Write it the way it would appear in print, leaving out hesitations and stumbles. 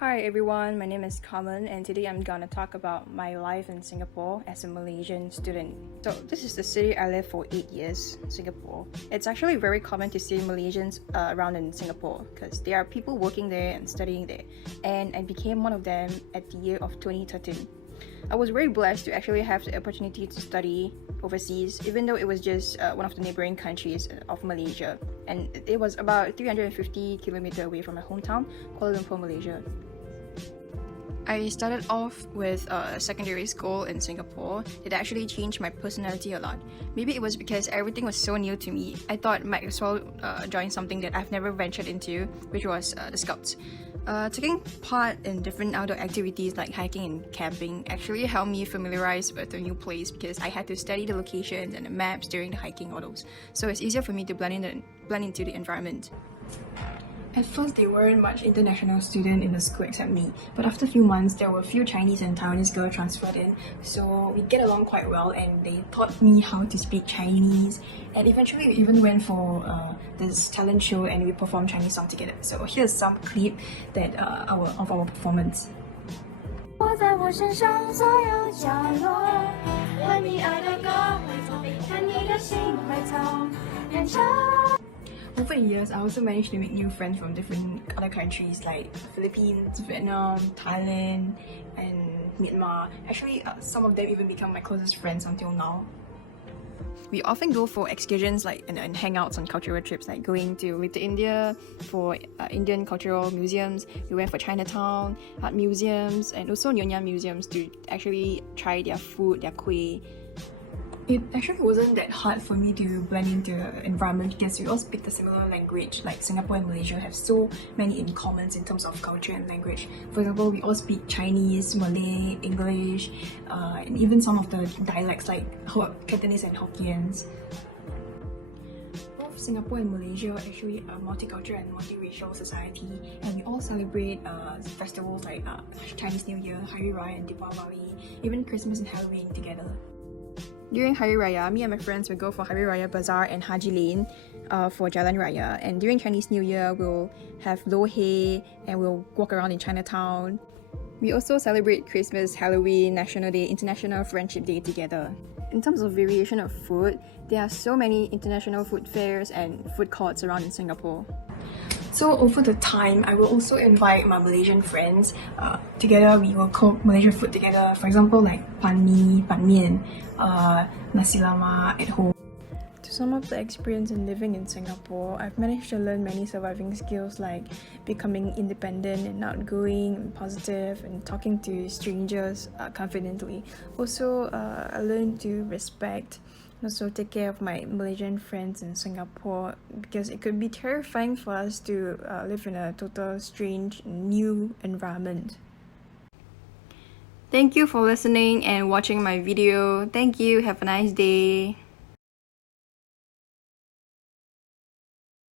Hi everyone, my name is Carmen and today I'm gonna talk about my life in Singapore as a Malaysian student. So this is the city I lived for 8 years, Singapore. It's actually very common to see Malaysians around in Singapore because there are people working there and studying there, and I became one of them at the year of 2013. I was very blessed to actually have the opportunity to study overseas, even though it was just one of the neighboring countries of Malaysia, and it was about 350 kilometers away from my hometown, Kuala Lumpur, Malaysia. I started off with secondary school in Singapore. It actually changed my personality a lot. Maybe it was because everything was so new to me. I thought might as well join something that I've never ventured into, which was the Scouts. Taking part in different outdoor activities like hiking and camping actually helped me familiarize with a new place because I had to study the locations and the maps during the hiking or those. So it's easier for me to blend into the environment. At first, there weren't much international students in the school except me, but after a few months, there were a few Chinese and Taiwanese girls transferred in, so we get along quite well and they taught me how to speak Chinese, and eventually we even went for this talent show and we performed Chinese song together. So here's some clip that of our performance. Over the years, I also managed to make new friends from different other countries like Philippines, Vietnam, Thailand, and Myanmar. Actually, some of them even become my closest friends until now. We often go for excursions and hangouts on cultural trips, like going to Little India for Indian cultural museums. We went for Chinatown, art museums, and also Nyonya museums to actually try their food, their kueh. It actually wasn't that hard for me to blend into the environment because we all speak a similar language. Like Singapore and Malaysia have so many in common in terms of culture and language. For example, we all speak Chinese, Malay, English, and even some of the dialects like Cantonese and Hokkien's. Both Singapore and Malaysia are actually a multicultural and multiracial society, and we all celebrate festivals like Chinese New Year, Hari Raya and Deepavali, even Christmas and Halloween together. During Hari Raya, me and my friends will go for Hari Raya Bazaar and Haji Lane for Jalan Raya. And during Chinese New Year, we'll have Lo Hei and we'll walk around in Chinatown. We also celebrate Christmas, Halloween, National Day, International Friendship Day together. In terms of variation of food, there are so many international food fairs and food courts around in Singapore. So over the time, I will also invite my Malaysian friends. Together, we will cook Malaysian food together. For example, like ban mi, ban mian, nasi lemak at home. To sum up the experience in living in Singapore, I've managed to learn many surviving skills like becoming independent and outgoing and positive and talking to strangers confidently. Also, I learned to respect and also take care of my Malaysian friends in Singapore because it could be terrifying for us to live in a total strange new environment. Thank you for listening and watching my video. Thank you. Have a nice day.